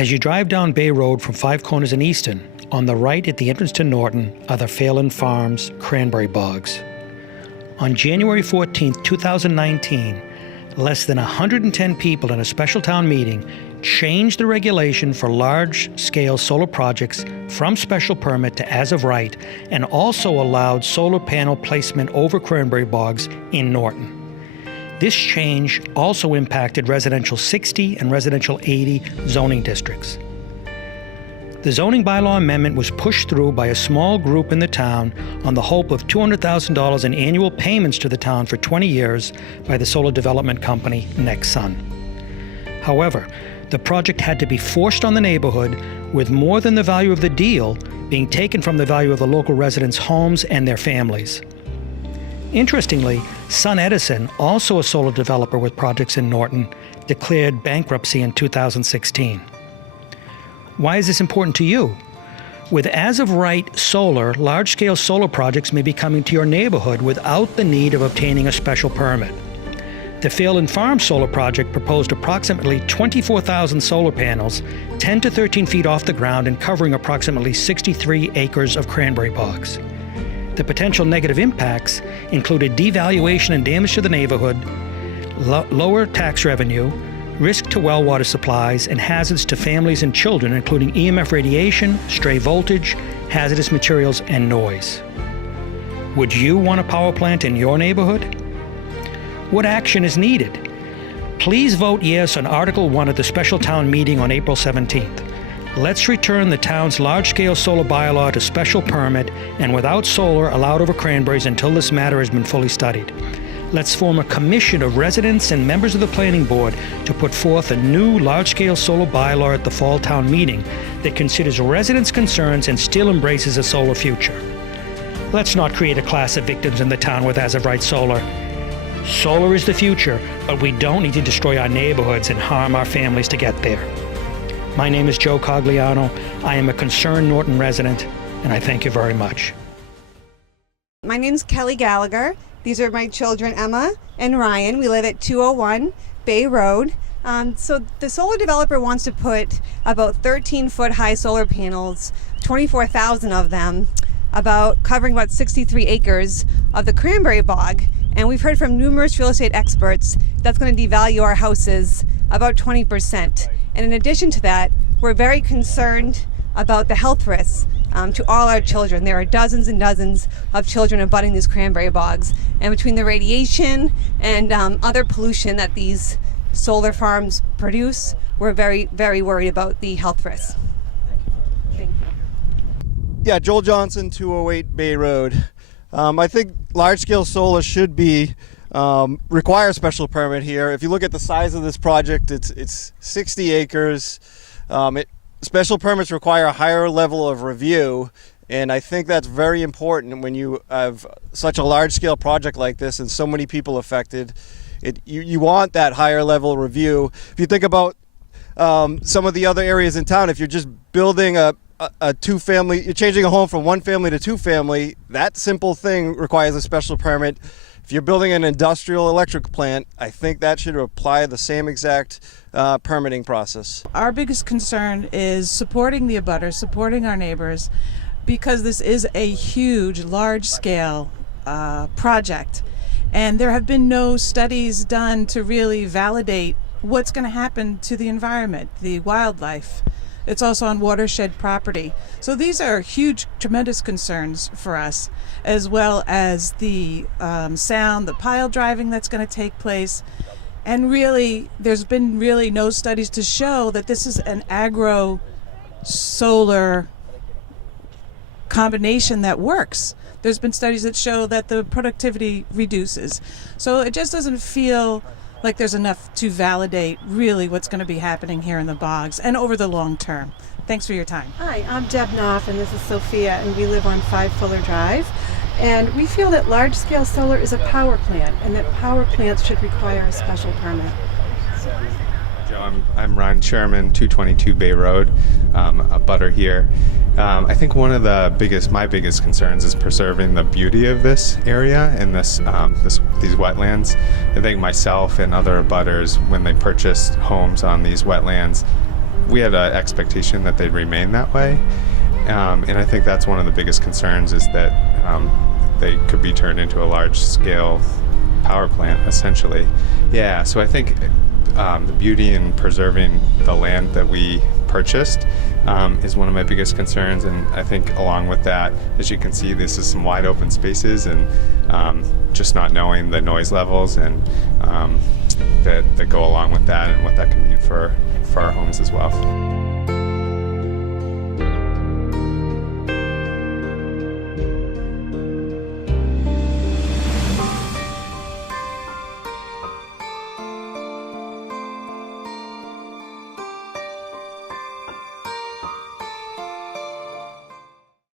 As you drive down Bay Road from Five Corners and Easton, on the right at the entrance to Norton are the Phelan Farms cranberry bogs. On January 14, 2019, less than 110 people in a special town meeting changed the regulation for large-scale solar projects from special permit to as of right, and also allowed solar panel placement over cranberry bogs in Norton. This change also impacted residential 60 and residential 80 zoning districts. The zoning bylaw amendment was pushed through by a small group in the town on the hope of $200,000 in annual payments to the town for 20 years by the solar development company NextSun. However, the project had to be forced on the neighborhood, with more than the value of the deal being taken from the value of the local residents' homes and their families. Interestingly, SunEdison, also a solar developer with projects in Norton, declared bankruptcy in 2016. Why is this important to you? With as-of-right solar, large-scale solar projects may be coming to your neighborhood without the need of obtaining a special permit. The Phelan Farm solar project proposed approximately 24,000 solar panels, 10 to 13 feet off the ground and covering approximately 63 acres of cranberry bogs. The potential negative impacts included devaluation and damage to the neighborhood, lower tax revenue, risk to well water supplies, and hazards to families and children, including EMF radiation, stray voltage, hazardous materials, and noise. Would you want a power plant in your neighborhood? What action is needed? Please vote yes on Article 1 at the special town meeting on April 17th. Let's return the town's large-scale solar bylaw to special permit and without solar allowed over cranberries until this matter has been fully studied. Let's form a commission of residents and members of the planning board to put forth a new large-scale solar bylaw at the fall town meeting that considers residents' concerns and still embraces a solar future. Let's not create a class of victims in the town with as-of-right solar. Solar is the future, but we don't need to destroy our neighborhoods and harm our families to get there. My name is Joe Cogliano. I am a concerned Norton resident, and I thank you very much. My name's Kelly Gallagher. These are my children, Emma and Ryan. We live at 201 Bay Road. So the solar developer wants to put about 13-foot high solar panels, 24,000 of them, covering about 63 acres of the cranberry bog. And we've heard from numerous real estate experts that's going to devalue our houses about 20%. And in addition to that, we're very concerned about the health risks to all our children. There are dozens and dozens of children abutting these cranberry bogs. And between the radiation and other pollution that these solar farms produce, we're very, very worried about the health risks. Thank you. Yeah, Joel Johnson, 208 Bay Road. I think large-scale solar should be require a special permit here. If you look at the size of this project, it's 60 acres. Special permits require a higher level of review, and I think that's very important when you have such a large-scale project like this and so many people affected. You want that higher level review. If you think about some of the other areas in town, if you're just building a two-family, you're changing a home from one family to two-family, that simple thing requires a special permit. If you're building an industrial electric plant, I think that should apply the same exact permitting process. Our biggest concern is supporting the abutters, supporting our neighbors, because this is a huge, large-scale project. And there have been no studies done to really validate what's going to happen to the environment, the wildlife. It's also on watershed property. So these are huge, tremendous concerns for us, as well as the sound, the pile driving that's going to take place. And really, there's been really no studies to show that this is an agro-solar combination that works. There's been studies that show that the productivity reduces. So it just doesn't feel like there's enough to validate really what's going to be happening here in the bogs and over the long term. Thanks for your time. Hi, I'm Deb Knopf and this is Sophia, and we live on 5 Fuller Drive. And we feel that large-scale solar is a power plant and that power plants should require a special permit. Joe, I'm Ron Sherman, 222 Bay Road, a butter here. I think one of my biggest concerns is preserving the beauty of this area and these wetlands. I think myself and other abutters, when they purchased homes on these wetlands, we had an expectation that they'd remain that way. And I think that's one of the biggest concerns, is that they could be turned into a large-scale power plant, essentially. Yeah, so I think the beauty in preserving the land that we purchased is one of my biggest concerns, and I think along with that, as you can see, this is some wide open spaces, and just not knowing the noise levels and that go along with that, and what that can mean for our homes as well.